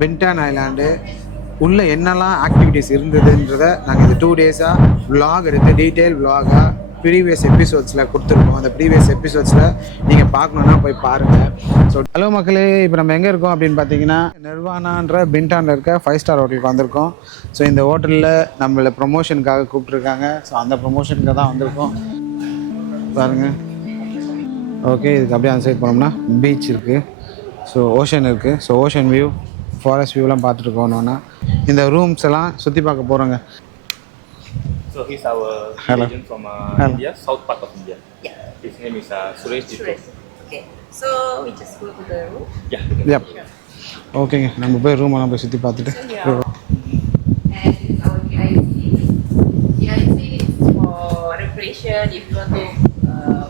Bintan Island உள்ள என்னெல்லாம் ஆக்டிவிட்டீஸ் இருந்ததுன்றதை நாங்கள் இந்த 2 டேஸாக விலாக் எடுத்து டீட்டெயில் விலாகாக ப்ரீவியஸ் எபிசோட்ஸில் கொடுத்துருக்கோம். அந்த ப்ரீவியஸ் எபிசோட்ஸில் நீங்கள் பார்க்கணுன்னா போய் பாருங்கள். ஸோ ஹலோ மக்களே, இப்போ நம்ம எங்கே இருக்கோம் அப்படின்னு பார்த்தீங்கன்னா நிர்வாணான்ற பின்டானில் இருக்க 5 ஸ்டார் ஹோட்டலுக்கு வந்திருக்கோம். ஸோ இந்த ஹோட்டலில் நம்மளை ப்ரொமோஷனுக்காக கூப்பிட்ருக்காங்க. ஸோ அந்த ப்ரொமோஷனுக்காக தான் வந்திருக்கோம். பாருங்கள். ஓகே, இதுக்கு அப்படியே அந்த சைட் போனோம்னா பீச் இருக்குது. ஸோ ஓஷன் இருக்குது. ஸோ ஓஷன் வியூ, ஃபாரஸ்ட் வியூலாம் பார்த்துட்டு போனோன்னா இந்த ரூம்ஸ் எல்லாம் சுற்றி பார்க்க போகிறோங்க. So he's our agent from India, south part of India. Yeah. His name is Jithu. Okay. So we just go to the room. Yeah. Yep. ஓகேங்க, நம்ம போய் ரூம் எல்லாம் போய் சுற்றி பார்த்துட்டு. And our VIP is for recreation. If you want to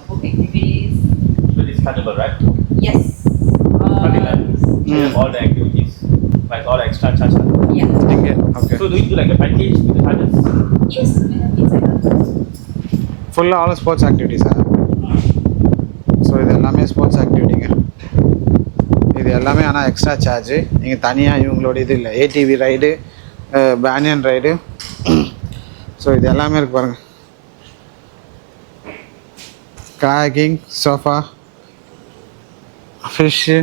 book activities. So it's carnival, right? Yes. All the activities, like all extra charges. Yeah. Okay. So do you do like a package with the charges? Yes, we have inside. ஃபுல்லாக all sports ஆக்டிவிட்டீஸா? ஸோ இது எல்லாமே ஸ்போர்ட்ஸ் ஆக்டிவிட்டிங்க. இது எல்லாமே ஆனால் extra charge. நீங்கள் தனியாக இவங்களோட இது இல்லை. ஏடிவி ரைடு, பேனியன் ரைடு, ஸோ இது எல்லாமே இருக்குது பாருங்கள். Kayaking, sofa, fish,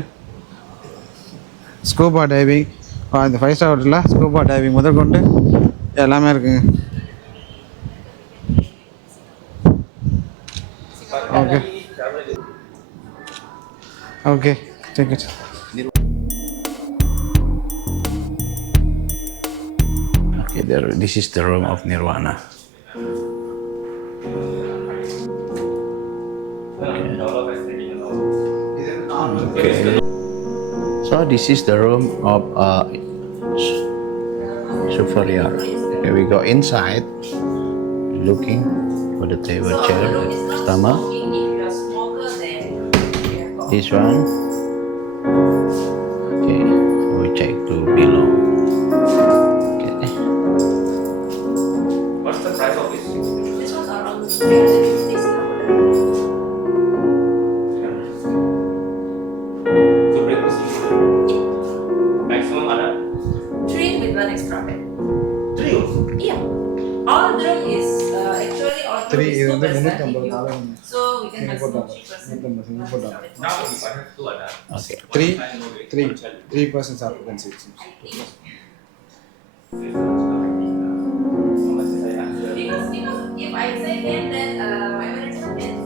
scuba diving. இந்த 5 ஸ்டார் ஹோட்டலில் ஸ்கூபா டைவிங் முதல் கொண்டு எல்லாமே இருக்குங்க. Okay okay, take it. Okay, this is the room of Nirwana. Okay. So this is the room of superior. Okay, we go inside, looking for the table chair. Pertama, this one. Okay, we check to below. Okay. What's the price of this? This one's around 350. So breakfast maximum ada? 3 with 1 extra bed. 3. Yeah. All the room is actually all the 3 room is இது வந்து 2%. 350. So we can maximum 3%. Now itu ada. Okay. 3% occupancy. Because if I say then my manager is.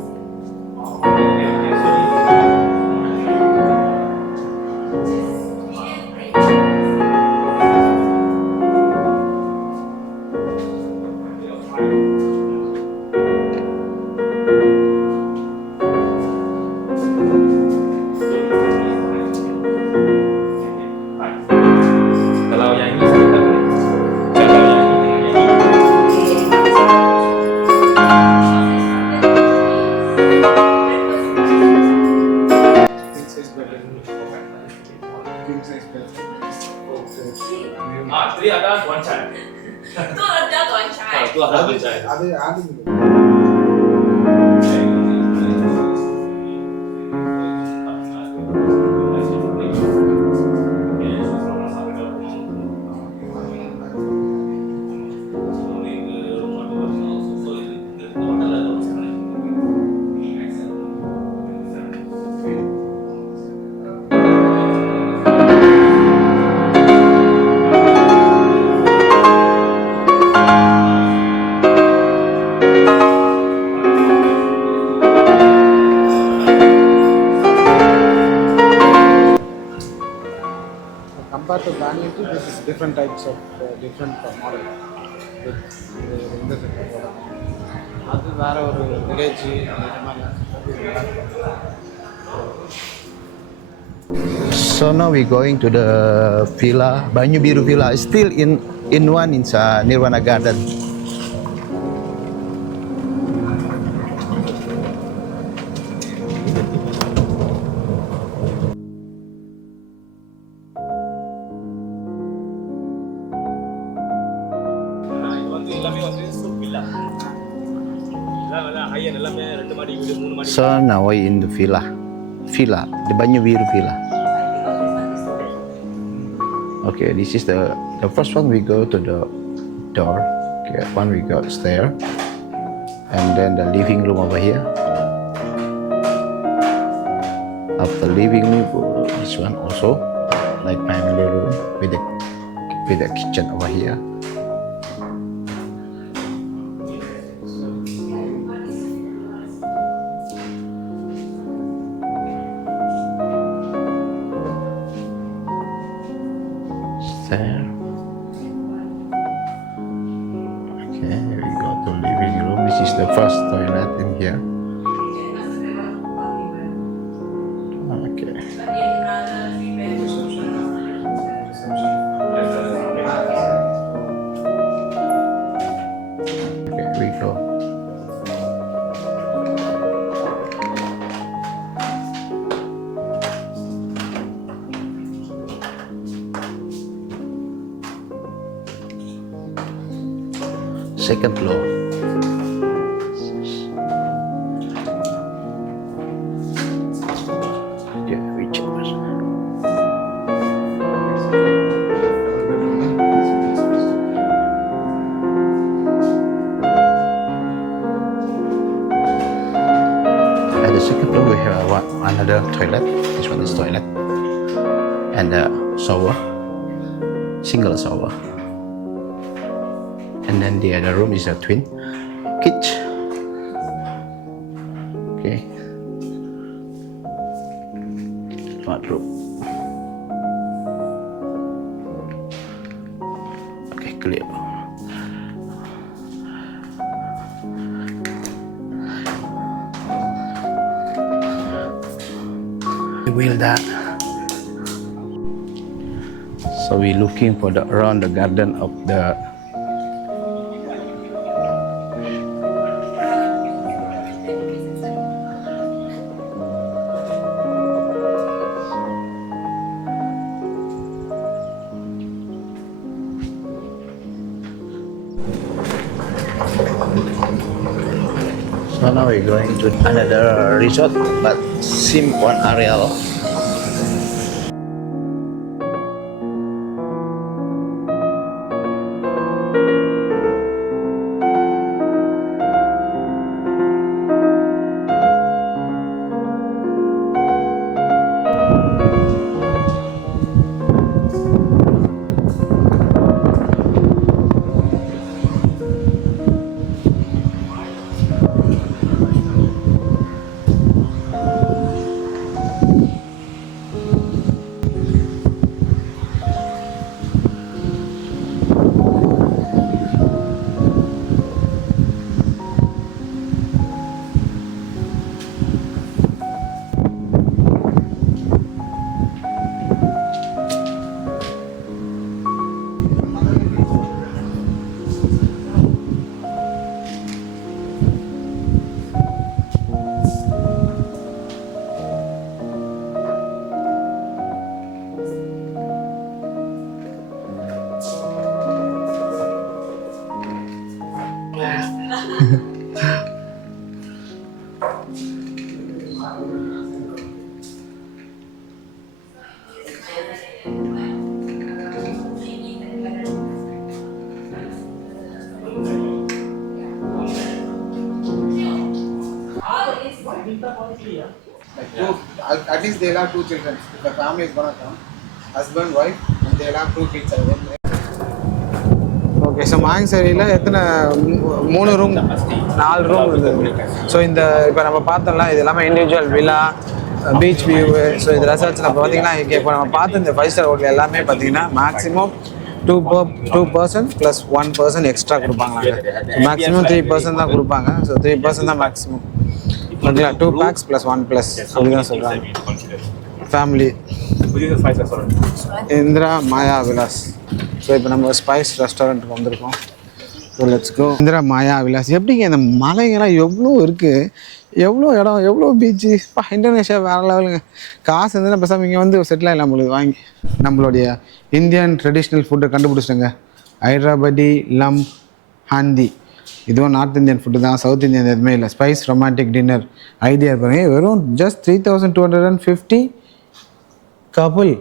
Kalau yang ini kita boleh. Kalau yang ini. King size bed. King size bed. Ah, 3 ada 1 child. Two adult, one child. 2 ada 1 child. அது அது compared to Bangalore, this is different types of different model. இந்த அது வேற ஒரு வில்லேஜ் அந்த மாதிரி. So now we're going to the villa, Banyu Biru Villa. It's still in one in Nirwana Gardens. So now we're in the villa, the Banyu Biru Villa. Okay, this is the first one. We go to the door. Okay, one we got stair, and then the living room over here. After living room, this one also like family room with the kitchen over here. There. Okay, we go to living room. This is the first toilet in here. Okay. Okay, we go. Second floor. Yeah, we check this. At the second floor, we have another toilet. This one is toilet and a shower, single shower. And then the other room is a twin kitchen. Okay. Bathroom. Okay, clear. We will that. So we're looking for around the garden of the So now we're going to another resort, but same one area. Like two, at least they'll have 2 children. If the family is gonna come, husband, wife, and they'll have 2 kids. Okay so மாங்சேரியில் எத்தனை 3 ரூம் 4 ரூம் இருந்தது. ஸோ இந்த இப்போ நம்ம பார்த்தோம்ல இது எல்லாமே individual villa, beach view. So இது ரெசார்ட்ஸில் இப்போ பார்த்தீங்கன்னா இங்கே இப்போ நம்ம பார்த்து இந்த 5 ஸ்டார் ஹோட்டல் எல்லாமே பார்த்தீங்கன்னா maximum 2 person plus 1 person extra கொடுப்பாங்க. மேக்ஸிமம் 3 person தான் கொடுப்பாங்க. ஸோ 3 person தான் மேக்ஸிமம். ஓகேங்களா, 2 packs ப்ளஸ் 1 plus அப்படி தான் சொல்கிறாங்க. ஃபேமிலி இந்திரா மாயா விலாஸ். ஸோ இப்போ நம்ம ஸ்பைஸ் ரெஸ்டாரண்ட்டுக்கு வந்திருக்கோம். So let's go. Indira Maya Vilas. எப்படிங்க இந்த மலைங்கெல்லாம் எவ்வளோ இருக்குது, எவ்வளோ இடம், எவ்வளோ பீச்சு. இந்தோனேஷியா வேறு லெவலுங்க. காசு இருந்தால் பேசாமல் இங்கே வந்து செட்டில் ஆகலாம். நம்மளுக்கு வாங்கி நம்மளுடைய இந்தியன் ட்ரெடிஷ்னல் ஃபுட்டை கண்டுபிடிச்சிட்டோங்க. ஹைட்ராபாடி லம் ஹாந்தி. இதுவும் நார்த் இந்தியன் ஃபுட்டு தான், சவுத் இந்தியன் எதுவுமே இல்லை. ஸ்பைஸ் ரொமான்டிக் டின்னர் ஐடியா இருப்பாங்க. வெறும் ஜஸ்ட் 3250 couple.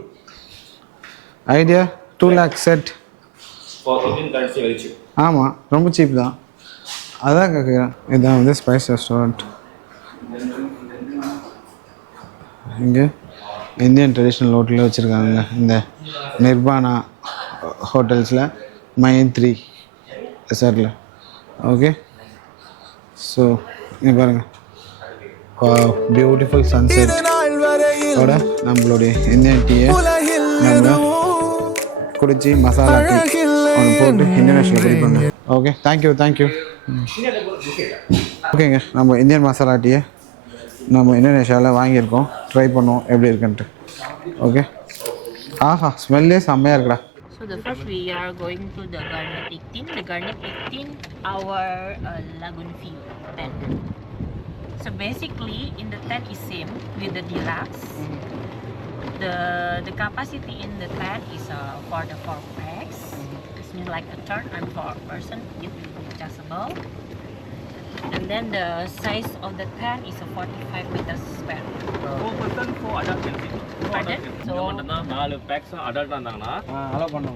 Idea 2 lakh set. For Indian currency, very cheap. ஆமாம், ரொம்ப சீப் தான். அதான் கேட்குறேன். இதுதான் வந்து ஸ்பைஸ் ரெஸ்டாரண்ட். இங்கே இந்தியன் ட்ரெடிஷ்னல் ஹோட்டலில் வச்சுருக்காங்க. இந்த நிர்வாணா ஹோட்டல்ஸில் மைத்ரி ரெசார்ட்டில். ஓகே, ஸோ இங்கே பாருங்கள், பியூட்டிஃபுல் சன்செட் ஓட நம்மளுடைய இந்தியன் டீயை நம்ம குடிச்சு மசாலா டீ ஒன்று போட்டு இந்தோனேஷியாவில் குடிப்பாங்க. Okay, thank you. ஓகேங்க, நம்ம இந்தியன் மசாலா டீயை நம்ம இந்தோனேஷியாவில் வாங்கியிருக்கோம். ட்ரை பண்ணுவோம் எப்படி இருக்குன்ட்டு. ஓகே, ஆஹா, ஸ்மெல்லே செம்மையாக இருக்குடா. So the first we are going to the Garnet 18. The Garnet 18, our lagoon view tent. So basically, in the tent is same with the deluxe. The capacity in the tent is for the 4 packs. It means like a third and 4 person. It will be adjustable. And then the size of the tent is a 45 meters square. 4 person, 4 adult can sit. Pardon? So 4 packs adult இருந்தாங்கன்னா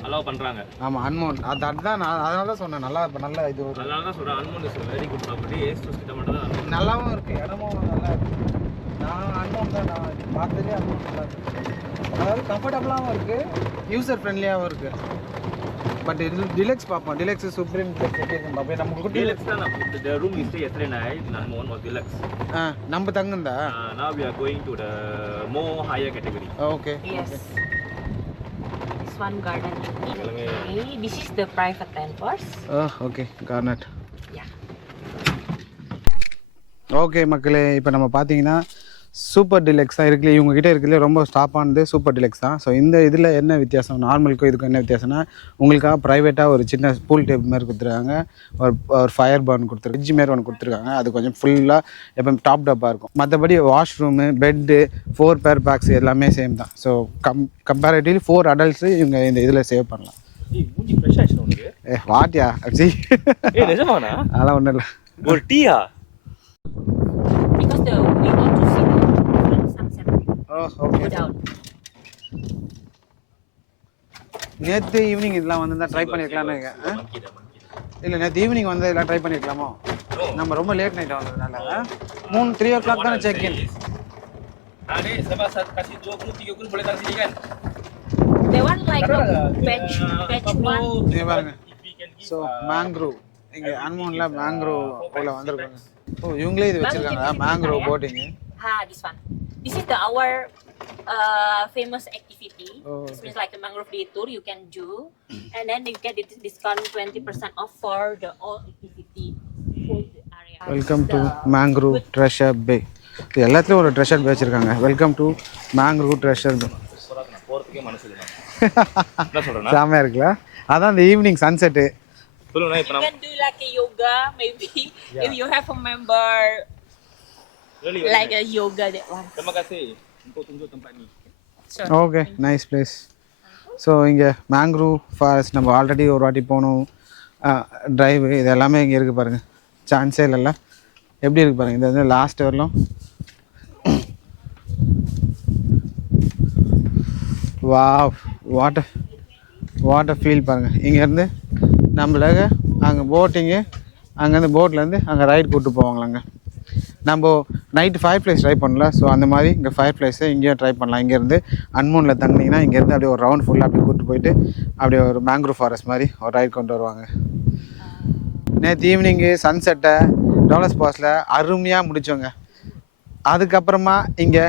allow பண்றாங்க. ஆமாம், அன்மோன் அதுதான் நான் அதனால தான் சொன்னேன். நல்லா இது ஒரு அதனால தான் சொல்கிறேன், அன்மோன் இஸ் வெரி குட் ப்ராப்பர்ட்டி. ஏஸ்டோஸ் கிட்ட மட்டும் தான் நல்லாவும் இருக்குது, இடமும் நல்லா இருக்குது. நான் அன்மோன் தான் நான் பார்த்ததுலேயே அன்மோன் நல்லா இருக்குது. அதாவது கம்ஃபர்டபுளாகவும் இருக்குது, யூசர் ஃப்ரெண்ட்லியாகவும் இருக்குது. பட் இது டிலக்ஸ் பார்ப்போம். டிலக்ஸ் சுப்ரீம் டிலக்ஸ் எப்படி இருக்குன்னு பார்ப்போம். நமக்கு டிலக்ஸ் தான். The room we stay yesterday night in Anmon was deluxe. நம்ம தங்குந்தா. Now we are going to the more higher category. Okay. yes. This one garden 18. Okay, this is the private tent first. Okay, garnet. Yeah. Okay மக்களே, இப்போ நம்ம பார்த்தீங்கன்னா super deluxe தான் இருக்குல்ல, இவங்ககிட்ட இருக்குல்ல ரொம்ப ஸ்டாப் ஆனது சூப்பர் டிலக்ஸ் தான். ஸோ இந்த இதில் என்ன வித்தியாசம், நார்மலுக்கும் இதுக்கும் என்ன வித்தியாசம்னா, உங்களுக்காக ப்ரைவேட்டாக ஒரு சின்ன பூல் டேப் மாதிரி கொடுத்துருக்காங்க, ஒரு ஃபயர் பர்ன் கொடுத்துருக்கு, ஃப்ரிட்ஜ் மாரி ஒன்று கொடுத்துருக்காங்க. அது கொஞ்சம் ஃபுல்லாக எப்போ டாப் டப்பாக இருக்கும். மற்றபடி வாஷ்ரூமு, பெட்டு, 4 பேர் பேக்ஸ் எல்லாமே சேம் தான். ஸோ கம்பேரிட்டிவ்லி 4 அடல்ட்ஸு இவங்க இந்த இதில் சேவ் பண்ணலாம். வாட்டியா அப்படி அதெல்லாம் ஒன்றும் இல்லை. ஒரு டீயா? Because we want to see the sunset. Okay. Go down. நேற்று ஈவினிங் இதெல்லாம் வந்து ட்ரை பண்ணியிருக்கலாம்னு இல்லை, நேற்று ஈவினிங் வந்து இதெல்லாம் ட்ரை பண்ணியிருக்கலாமோ? நம்ம ரொம்ப லேட் நைட்டாக வந்ததுனால 3-3 o'clock தானே check in. They want like a batch one. பாருங்க. ஸோ மேங்க்ரோவ் இங்கே அன்மோனில் மேங்க்ரோவ் உள்ள வந்திருக்காங்க. ஓ, இவங்களே இது வச்சிருக்காங்க mangrove boating. This one. This is our famous activity. This means like a mangrove day tour you can do, and then you get this discount 20% off for the all activity food area. Welcome to mangrove treasure bay. இது எல்லாத்துலேயும் ஒரு treasure bay வச்சுருக்காங்க. Welcome to mangrove treasure bay. போகிறதுக்கே மனசு இல்லை. என்ன சொல்கிறேன், செம்மையாக இருக்குல்ல? அதான் இந்த evening sunset. You can do like a yoga maybe. If you have a member like a yoga that one. Terima kasih untuk tunjuk tempat ni. Okay, nice place. So இங்கே மேங்க்ரோவ் ஃபாரஸ்ட் நம்ம ஆல்ரெடி ஒரு வாட்டி போகணும். ட்ரைவு இது எல்லாமே இங்கே இருக்குது பாருங்கள், சான்ஸே இல்லைல்ல. எப்படி இருக்குது பாருங்கள், இது வந்து லாஸ்ட் வரலாம். வாட்டர் ஃபீல் பாருங்கள். இங்கேருந்து நம்மளுக்கு அங்கே போட்டிங்கு, அங்கேருந்து போட்லேருந்து அங்கே ரைட் கூப்பிட்டு போவாங்களாங்க. நம்ம நைட்டு ஃபயர் பிளேஸ் ட்ரை பண்ணல. ஸோ அந்த மாதிரி இங்கே ஃபயர் பிளேஸை இங்கேயும் ட்ரை பண்ணலாம். இங்கேருந்து அன்மோனில் தங்கினீங்கன்னா இங்கேருந்து அப்படியே ஒரு ரவுண்ட் ஃபுல்லாக அப்படியே கூப்பிட்டு போயிட்டு அப்படியே ஒரு மேங்க்ரோவ் ஃபாரஸ்ட் மாதிரி ஒரு ரைட் கொண்டு வருவாங்க. நேற்று ஈவினிங்கு சன்செட்டை டெவலப் பாஸில் அருமையாக முடித்தோங்க. அதுக்கப்புறமா இங்கே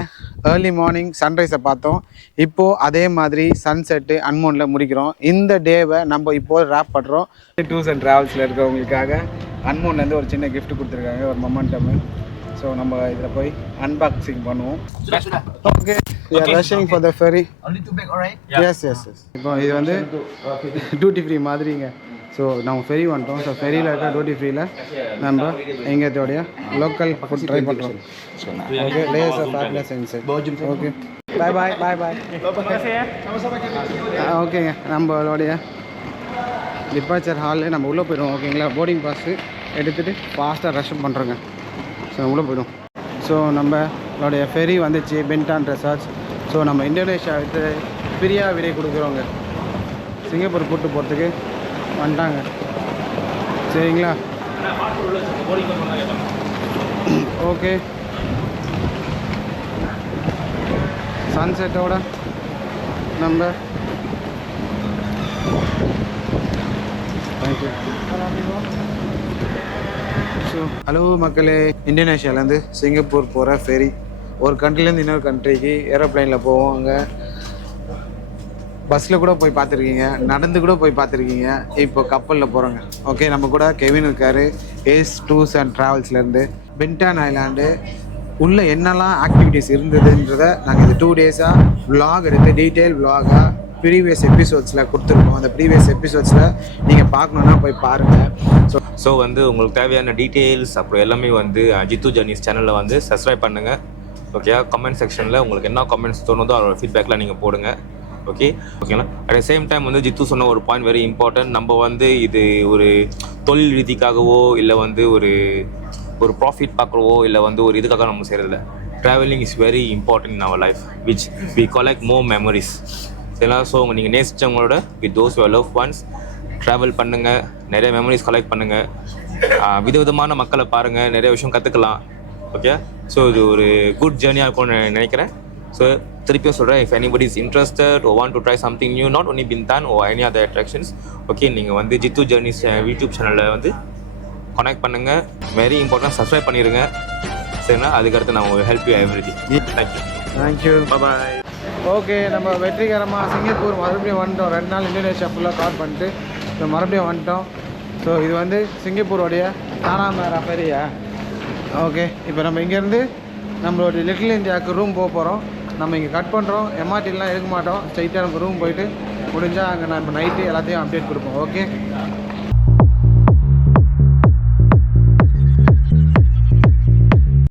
ஏர்லி மார்னிங் சன்ரைஸை பார்த்தோம். இப்போது அதே மாதிரி சன்செட்டு அன்மோனில் முடிக்கிறோம். இந்த டேவை நம்ம இப்போது ரேப் பண்ணுறோம். டூர்ஸ் அண்ட் ட்ராவல்ஸில் இருக்கிறவங்களுக்காக அன்மோன்லேருந்து ஒரு சின்ன கிஃப்ட் கொடுத்துருக்காங்க, ஒரு மொமெண்டம். ஸோ நம்ம இதில் போய் அன்பாக்சிங் பண்ணுவோம். Okay, we are rushing for the ferry. Only 2 bag, alright? Yes. இப்போ இது வந்து டியூட்டி ஃப்ரீ மாதிரிங்க. ஸோ நம்ம ஃபெரி வந்துட்டோம். ஸோ ஃபெரியில் இருக்க டியூட்டி ஃப்ரீயில் நம்ம எங்கேயோடைய லோக்கல் ஃபுட் ட்ரை பண்ணுறோம். Okay, Lay's of happiness inside. Okay, bye. ஓகேங்க, நம்மளுடைய டிபார்ச்சர் ஹாலில் நம்ம உள்ளே போயிடுவோம். ஓகேங்களா, போர்டிங் பாஸு எடுத்துகிட்டு ஃபாஸ்ட்டாக ரஷ் பண்ணுறோங்க. ஸோ உள்ளே போயிடும். ஸோ நம்மளுடைய ஃபெரி வந்துச்சு, பின்டான் ரெசார்ட்ஸ். ஸோ நம்ம இந்தோனேஷியா விட்டு ஃப்ரீயாக விடை கொடுக்குறோங்க. சிங்கப்பூர் கூப்பிட்டு போகிறதுக்கு வந்துட்டாங்க. சரிங்களா? ஓகே. சன்செட்டோட நம்ம தேங்க்யூ. ஸோ ஹலோ மக்களே, இந்தோனேஷியாவிலேருந்து சிங்கப்பூர் போகிற ஃபெரி. ஒரு கண்ட்ரிலேருந்து இன்னொரு கண்ட்ரிக்கு ஏரோப்ளைனில் போவோம். அங்கே பஸ்ஸில் கூட போய் பார்த்துருக்கீங்க, நடந்து கூட போய் பார்த்துருக்கீங்க. இப்போ கப்பலில் போகிறோங்க. ஓகே, நம்ம கூட கெவின் இருக்கார், ஏஸ் டூர்ஸ் அண்ட் ட்ராவல்ஸ்லேருந்து. பின்டான் ஐலாண்டு உள்ளே என்னெல்லாம் ஆக்டிவிட்டீஸ் இருந்ததுன்றதை நாங்கள் இந்த 2 டேஸாக விலாக் எடுத்து டீட்டெயில் விலாகாக ப்ரீவியஸ் எபிசோட்ஸில் கொடுத்துருக்கோம். அந்த ப்ரீவியஸ் எபிசோட்ஸில் நீங்கள் பார்க்கணுன்னா போய் பாருங்கள். ஸோ வந்து உங்களுக்கு தேவையான டீட்டெயில்ஸ் அப்புறம் எல்லாமே வந்து ஜித்து ஜர்னிஸ் சேனலில் வந்து சப்ஸ்கிரைப் பண்ணுங்கள். ஓகே, கமெண்ட் செக்ஷனில் உங்களுக்கு என்ன கமெண்ட்ஸ் தோணுதோ அதோட ஃபீட்பேக்லாம் நீங்கள் போடுங்க. ஓகேங்களா? அட் த சேம் டைம் வந்து ஜித்து சொன்ன ஒரு பாயிண்ட் வெரி இம்பார்ட்டன்ட். நம்ம வந்து இது ஒரு தொழில் ரீதிக்காகவோ இல்லை வந்து ஒரு ப்ராஃபிட் பார்க்குறவோ இல்லை வந்து ஒரு இதுக்காக நம்ம செய்கிறதில்ல. Travelling is very important in our life which we collect more memories. சரிங்களா? ஸோ நீங்கள் நேசித்தவங்களோட with those your love ones travel பண்ணுங்கள், நிறைய மெமரிஸ் கலெக்ட் பண்ணுங்கள், விதவிதமான மக்களை பாருங்கள், நிறைய விஷயம் கற்றுக்கலாம். ஓகே, ஸோ இது ஒரு குட் ஜேர்னியாக இருக்கும்னு நினைக்கிறேன். ஸோ திருப்பியும் சொல்கிறேன், if anybody is interested or want to try something new, not only Bintan or any other attractions, okay, நீங்கள் வந்து ஜித்து ஜர்னிஸ் யூடியூப் சேனலில் வந்து கனெக்ட் பண்ணுங்கள். வெரி இம்பார்ட்டன்ட், சப்ஸ்கிரைப் பண்ணிடுங்க. சரிண்ணா? அதுக்கடுத்து நான் ஹெல்ப் யூ எவ்ரிதிங். தேங்க்யூ. பாய். ஓகே, நம்ம வெற்றிகரமாக சிங்கப்பூர் மறுபடியும் வந்துட்டோம். 2 நாள் இந்தோனேஷியா ஃபுல்லாக கவர் பண்ணிட்டு இப்போ மறுபடியும் வந்துட்டோம். ஸோ இது வந்து சிங்கப்பூரோடைய தானா மேரா ஃபெரியா. ஓகே, இப்போ நம்ம இங்கேருந்து நம்மளோட லிட்டில் இந்தியாவுக்கு ரூம் போக போகிறோம். நம்ம இங்கே கட் பண்ணுறோம், எம்ஆர்டிலாம் எடுக்க மாட்டோம். ஸ்ட்ரைட்டாக நம்ம ரூம் போயிட்டு முடிஞ்சால் அங்கே நம்ம நைட்டு எல்லாத்தையும் அப்டேட் கொடுப்போம். ஓகே.